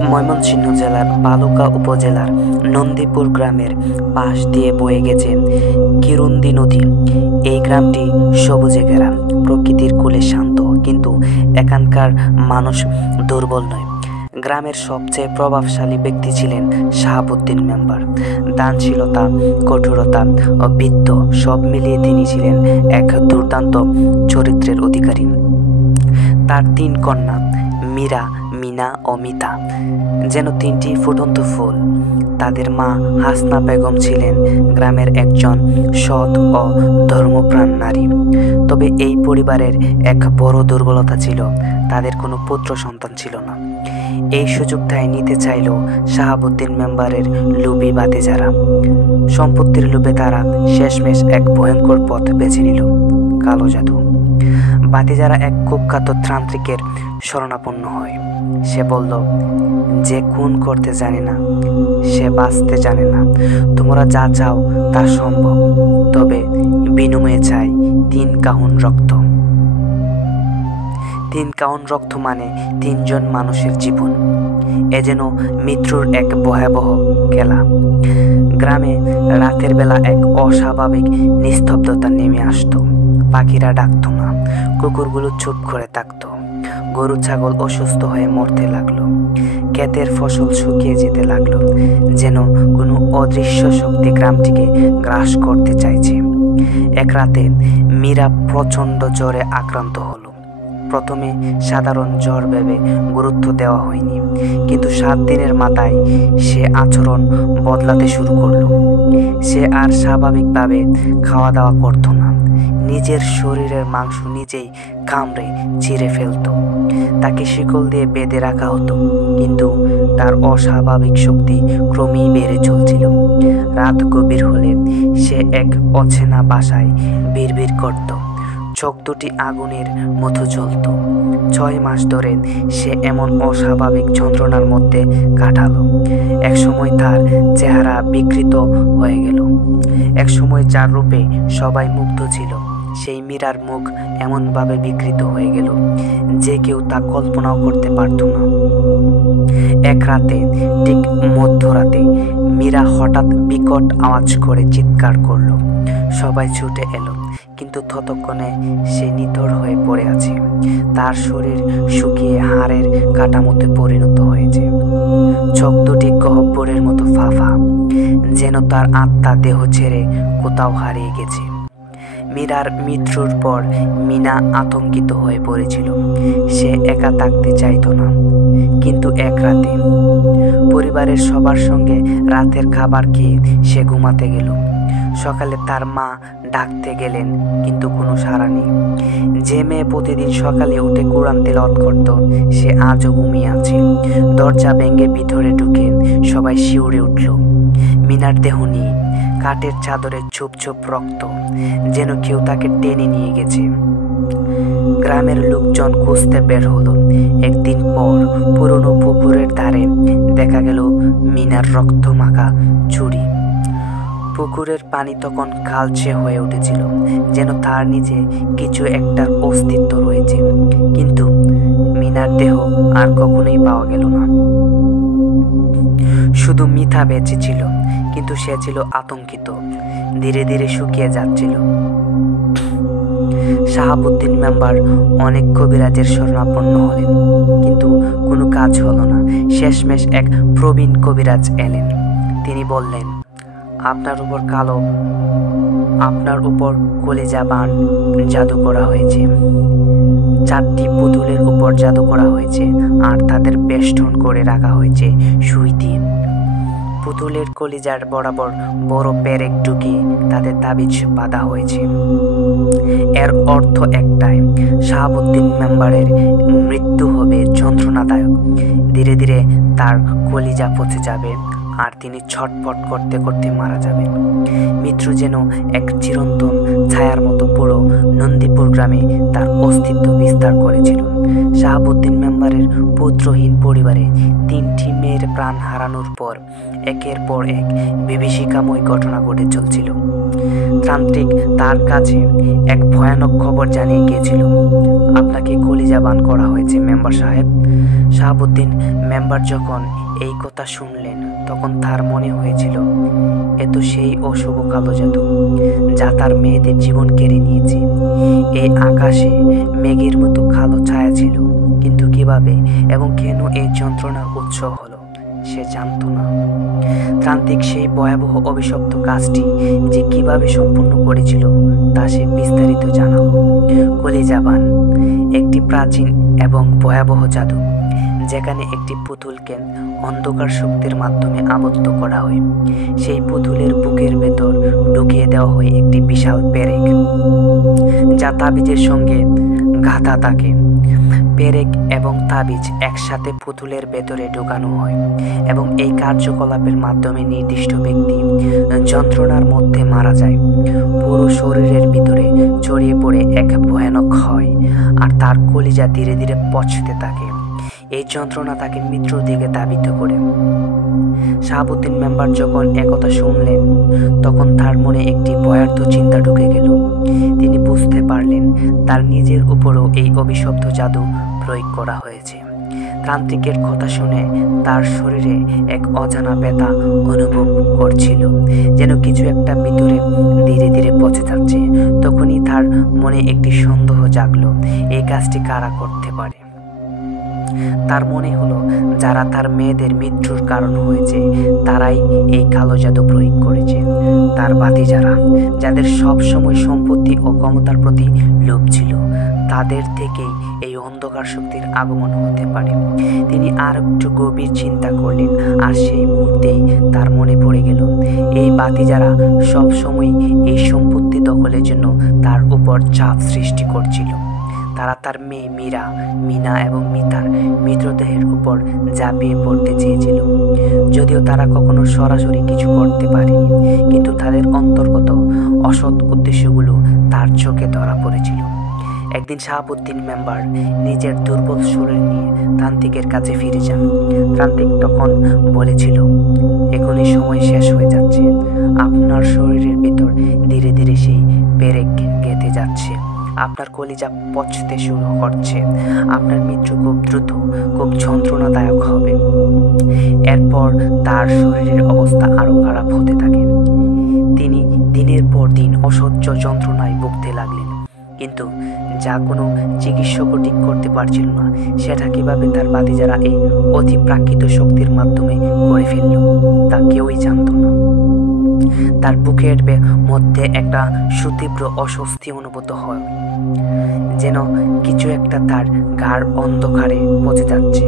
ময়মনসিংহ জেলার বালুকা উপজেলার নন্দীপুর গ্রামের পাশ দিয়ে বয়ে গেছে কিরুন্দী নদী। এই গ্রামটি সবুজে ঘেরা, প্রকৃতির কোলে শান্ত, কিন্তু এখানকার মানুষ দুর্বল নয়। গ্রামের সবচেয়ে প্রভাবশালী ব্যক্তি ছিলেন শাহাবুদ্দিন মেম্বার। দানশীলতা, কঠোরতা ও বিত্ত সব মিলিয়ে তিনি ছিলেন এক দুর্দান্ত চরিত্রের অধিকারী। তার ৩ কন্যা মীরা, মিনা ও মিতা যেন ৩টি ফুটন্ত ফুল। তাদের মা হাসনা বেগম ছিলেন গ্রামের একজন সৎ ও ধর্মপ্রাণ নারী। তবে এই পরিবারের এক বড় দুর্বলতা ছিল, তাদের কোনো পুত্র সন্তান ছিল না। এই সুযোগটাই নিতে চাইল শাহাবুদ্দিন মেম্বারের লোভী ভাতিজারা। সম্পত্তির লোভে তারা শেষমেশ এক ভয়ঙ্কর পথ বেছে নিল, কালো জাদু। ভাতিজারা এক কুখ্যাত তান্ত্রিকের শরণাপন্ন হয়। সে বলল, যে খুন করতে জানে না সে বাঁচতে জানে না। তোমরা যা চাও তা সম্ভব, তবে বিনিময়ে চাই ৩ কাউন রক্ত। ৩ কাউন রক্ত মানে ৩ জন মানুষের জীবন। এ যেন মৃত্যুর এক ভয়াবহ খেলা। গ্রামে রাতের বেলা এক অস্বাভাবিক নিস্তব্ধতা নেমে আসতো। পাখিরা ডাকতো না, কুকুরগুলো চুপ করে থাকতো, গরু ছাগল অসুস্থ হয়ে মরতে লাগলো, ক্ষেতের ফসল শুকিয়ে যেতে লাগলো, যেন কোনো অদৃশ্য শক্তি গ্রামটিকে গ্রাস করতে চাইছে। এক রাতে মীরা প্রচণ্ড জ্বরে আক্রান্ত হলো। প্রথমে সাধারণ জ্বর ভেবে গুরুত্ব দেওয়া হয়নি, কিন্তু 7 দিনের মাথায় সে আচরণ বদলাতে শুরু করলো। সে আর স্বাভাবিকভাবে খাওয়া দাওয়া করতো না, নিজের শরীরের মাংস নিজেই কামড়ে ছিঁড়ে ফেলত। তাকে শিকল দিয়ে বেঁধে রাখা হতো, কিন্তু তার অস্বাভাবিক শক্তি ক্রমেই বেড়ে চলছিল। রাত গভীর হলে সে এক অচেনা বাসায় বিড়বিড় করত, চোখ দুটি আগুনের মতো জ্বলত। 6 মাস ধরে সে এমন অস্বাভাবিক যন্ত্রণার মধ্যে কাটালো। একসময় তার চেহারা বিকৃত হয়ে গেল। একসময় যার রূপে সবাই মুগ্ধ ছিল, সেই মীরার মুখ এমনভাবে বিকৃত হয়ে গেল যে কেউ তা কল্পনাও করতে পারত না। এক রাতে, ঠিক মধ্যরাতে, মীরা হঠাৎ বিকট আওয়াজ করে চিৎকার করল। সবাই ছুটে এলো, কিন্তু ততক্ষণে সে নিথর হয়ে পড়ে আছে। তার শরীর শুকিয়ে হাড়ের কাঠামোতে পরিণত হয়েছে। চোখ দুটি গহ্বরের মতো ফাঁপা, যেন তার আত্মা দেহ ছেড়ে কোথাও হারিয়ে গেছে। মীরার মৃত্যুর পর মিনা আতঙ্কিত হয়ে পড়েছিল। সে একা থাকতে চাইতো না। কিন্তু এক রাতে পরিবারের সবার সঙ্গে রাতের খাবার খেয়ে সে ঘুমাতে গেল। সকালে তার মা ডাকতে গেলেন, কিন্তু কোনো সাড়া নেই। যে মেয়ে প্রতিদিন সকালে উঠে কোরআন তেলাওয়াত করত, সে আজও ঘুমিয়ে আছে। দরজা ভেঙে ভিতরে ঢুকে সবাই শিউরে উঠল। মিনার দেহ নেই, কাঠের চাদরে ছোপ ছোপ রক্ত, যেন কেউ তাকে টেনে নিয়ে গেছে। গ্রামের লোকজন খুঁজতে বের হলো। একদিন পর পুরনো পুকুরের ধারে দেখা গেল মিনার রক্ত মাখা ছুরি। পুকুরের পানি তখন কালচে হয়ে উঠেছিল, যেন তার নিচে কিছু একটা অস্তিত্ব রয়েছে। কিন্তু মিনার দেহ আর কখনোই পাওয়া গেল না। শুধু মিথা বেঁচে ছিল, কিন্তু সে ছিল আতঙ্কিত, ধীরে ধীরে শুকিয়ে যাচ্ছিল। শাহাবুদ্দিন মেম্বার অনেক কবিরাজের শরণাপন্ন হলেন, কিন্তু কোনো কাজ হলো না। শেষমেশ এক প্রবীণ কবিরাজ এলেন। তিনি বললেন, আপনার উপর কলিজা বান জাদু করা হয়েছে। 4টি পুতুলের উপর জাদু করা হয়েছে, আর তাদের বেষ্টন করে রাখা হয়েছে সুই দিয়ে। পুতুলের কলিজার বরাবর বড় পেরেক ঢুকিয়ে তাদের তাবিজ বাঁধা হয়েছে। এর অর্থ একটাই, শাহাবুদ্দিন মেম্বারের মৃত্যু হবে যন্ত্রণাদায়ক। ধীরে ধীরে তার কলিজা পচে যাবে, আর তিনি ছটফট করতে করতে মারা যাবেন। মৃত্যু যেন এক চিরন্তন ছায়ার মতো পুরো নন্দীপুর গ্রামে তার অস্তিত্ব বিস্তার করেছিল। শাহাবুদ্দিন মেম্বারের পুত্রহীন পরিবারে 3টি মেয়ের প্রাণ হারানোর পর একের পর এক বিভীষিকাময় ঘটনা ঘটে চলছিল। তান্ত্রিক তার কাছে এক ভয়ানক খবর জানিয়ে গিয়েছিল, আপনাকে কলিজাবান করা হয়েছে মেম্বার সাহেব। শাহাবুদ্দিন মেম্বার যখন এই কথা শুনলেন তখন তার মনে হয়েছিল এ তো সেই অশুভ কালো জাদু যা তার মেয়েদের জীবন কেড়ে নিয়েছে। এই আকাশে মেঘের মতো কালো ছায়া ছিল, কিন্তু কিভাবে এবং কেন এই যন্ত্রণার উৎস হলো সে জানত না। তান্ত্রিক সেই ভয়াবহ অভিশপ্ত কাজটি যে কিভাবে সম্পূর্ণ করেছিল তা সে বিস্তারিত জানালো। কলিজাবান একটি প্রাচীন এবং ভয়াবহ জাদু, যেখানে একটি পুতুলকে অন্ধকার শক্তির মাধ্যমে আবদ্ধ করা হয়। সেই পুতুলের বুকের ভেতর ঢুকিয়ে দেওয়া হয় একটি বিশাল পেরেক, যা তাবিজের সঙ্গে গাঁথা থাকে। পেরেক এবং তাবিজ একসাথে পুতুলের ভেতরে ঢোকানো হয় এবং এই কার্যকলাপের মাধ্যমে নির্দিষ্ট ব্যক্তি যন্ত্রণার মধ্যে মারা যায়। পুরো শরীরের ভিতরে ছড়িয়ে পড়ে এক ভয়ানক হয় আর তার কলিজা ধীরে ধীরে পচতে থাকে। এই যন্ত্রণা তাকে মৃত্যুর দিকে ধাবিত করে। শাহাবুদ্দিন মেম্বার যখন একথা শুনলেন তখন তার মনে একটি ভয়ার্থ চিন্তা ঢুকে গেল। তিনি বুঝতে পারলেন তার নিজের উপরও এই অভিশপ্ত জাদু প্রয়োগ করা হয়েছে। তান্ত্রিকের কথা শুনে তার শরীরে এক অজানা ব্যথা অনুভব করছিল, যেন কিছু একটা ভিতরে ধীরে ধীরে পচে যাচ্ছে। তখনই তার মনে একটি সন্দেহ জাগলো, এই কাজটি কারা করতে পারে। তার মনে হলো যারা তার মেয়েদের মৃত্যুর কারণ হয়েছে তারাই এই কালো জাদু প্রয়োগ করেছে। তার ভাতিজারা, যাদের সব সময় সম্পত্তি ও ক্ষমতার প্রতি লোভ ছিল, তাদের থেকেই এই অন্ধকার শক্তির আগমন হতে পারে। তিনি আর একটু গভীর চিন্তা করলেন আর সেই মুহূর্তেই তার মনে পড়ে গেল এই ভাতিজারা সব সময় এই সম্পত্তি দখলের জন্য তার উপর চাপ সৃষ্টি করছিল। তারা তার মেয়ে মীরা, মিনা এবং মিতার মৃতদেহের উপর ঝাঁপিয়ে পড়তে চেয়েছিল। যদিও তারা কখনো সরাসরি কিছু করতে পারেনি, কিন্তু তাদের অন্তর্গত অসৎ উদ্দেশ্যগুলো তার চোখে ধরা পড়েছিল। একদিন শাহাবুদ্দিন মেম্বার নিজের দুর্বল শরীর নিয়ে তান্ত্রিকের কাছে ফিরে যান। তান্ত্রিক তখন বলেছিল, এখনই সময় শেষ হয়ে যাচ্ছে। আপনার শরীরের ভিতর ধীরে ধীরে সেই পেরেক গেঁথে যাচ্ছে, আপনার কলিজা পচতে শুরু করছে, আপনার মৃত্যু খুব দ্রুত, খুব যন্ত্রণাদায়ক হবে। এরপর তার শরীরের অবস্থা আরো খারাপ হতে থাকে। তিনি দিনের পর দিন অসহ্য যন্ত্রণায় ভুগতে লাগলেন, কিন্তু যা কোনো চিকিৎসকও ঠিক করতে পারছিল না। সেটা কিভাবে তার ভাতিজারা এই অতিপ্রাকৃত শক্তির মাধ্যমে করে ফেলল তা কেউই জানত না। তার বুকের মধ্যে একটা সুতীব্র অস্বস্তি অনুভূত হয়, যেন কিছু একটা তার গাঢ় অন্ধকারে পচে যাচ্ছে।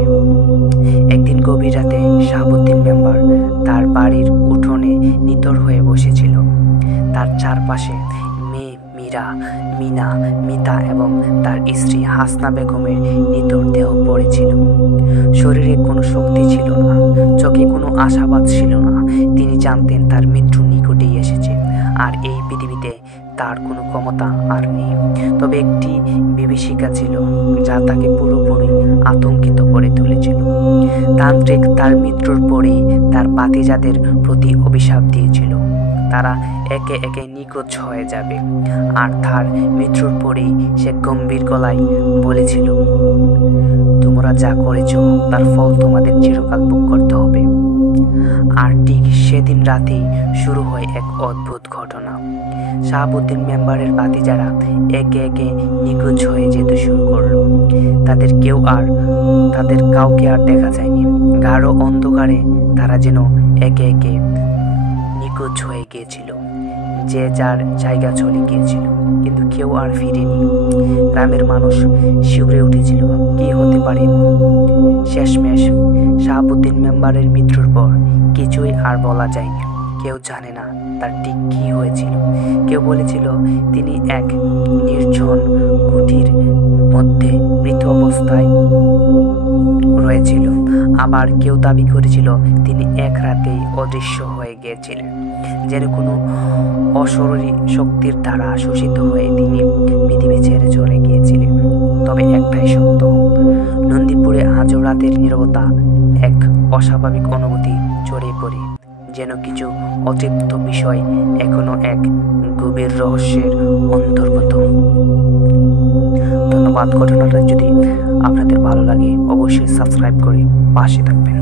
একদিন গভীর রাতে শাহাবুদ্দিন মেম্বার তার বাড়ির উঠোনে নিথর হয়ে বসেছিল। তার চারপাশে মেয়ে মীরা, মিনা, মিতা এবং তার স্ত্রী হাসনা বেগমের নিথর দেহ পড়েছিল। শরীরে কোনো শক্তি ছিল না, চোখে কোনো আশাবাদ ছিল না। তিনি জানতেন তার মৃত্যু নিকটেই এসেছে আর এই পৃথিবীতে তার কোনো ক্ষমতা আর নেই। তবে একটি বিভীষিকা ছিল যা তাকে পুরোপুরি আতঙ্কিত করে তুলেছিল। তান্ত্রিক তার মৃত্যুর পরেই তার ভাতিজাদের প্রতি অভিশাপ দিয়েছিল, তারা একে একে নিখোঁজ হয়ে যাবে। আর তার মৃত্যুর পরেই সে গম্ভীর গলায় বলেছিল, তোমরা যা করেছো তার ফল তোমাদের চিরকাল ভোগ করতে হবে। আর ঠিক সেদিন রাতেই শুরু হয় এক অদ্ভুত ঘটনা। শাহাবুদ্দিন মেম্বারের ভাতিজারা একে একে নিখোঁজ হয়ে যেতে শুরু করলো। তাদের কাউকে আর দেখা যায়নি। গাঢ় অন্ধকারে তারা যেন একে একে নিখোঁজ হয়ে গিয়েছিল, যে যার জায়গা চলে গিয়েছিল, কিন্তু কেউ আর ফিরেনি। গ্রামের মানুষ শিউরে উঠেছিল, কি হতে পারে। শেষমেশ শাহাবুদ্দিন মেম্বারের মৃত্যুর পর কিছুই আর বলা যায়নি। কেউ জানে না তার ঠিক কি হয়েছিল। কেউ বলেছিল তিনি এক নির্জন কুঠির মধ্যে মৃত অবস্থায় রয়েছিল। আবার কেউ দাবি করেছিল তিনি এক রাতেই অদৃশ্য হয়ে গিয়েছিলেন, যেন কোনো অশরীরী শক্তির দ্বারা শোষিত হয়ে তিনি পৃথিবী ছেড়ে চলে গিয়েছিলেন। তবে একটাই সত্য, নন্দীপুরে আজও রাতের নীরবতা এক অস্বাভাবিক অনুভূতি ছড়িয়ে পড়ে, যেন কিছু অতৃপ্ত বিষয় এখনো এক গভীর রহস্যের অন্তর্গত। ধন্যবাদ। ঘটনাটা যদি আপনাদের ভালো লাগে অবশ্যই সাবস্ক্রাইব করে পাশে থাকবেন।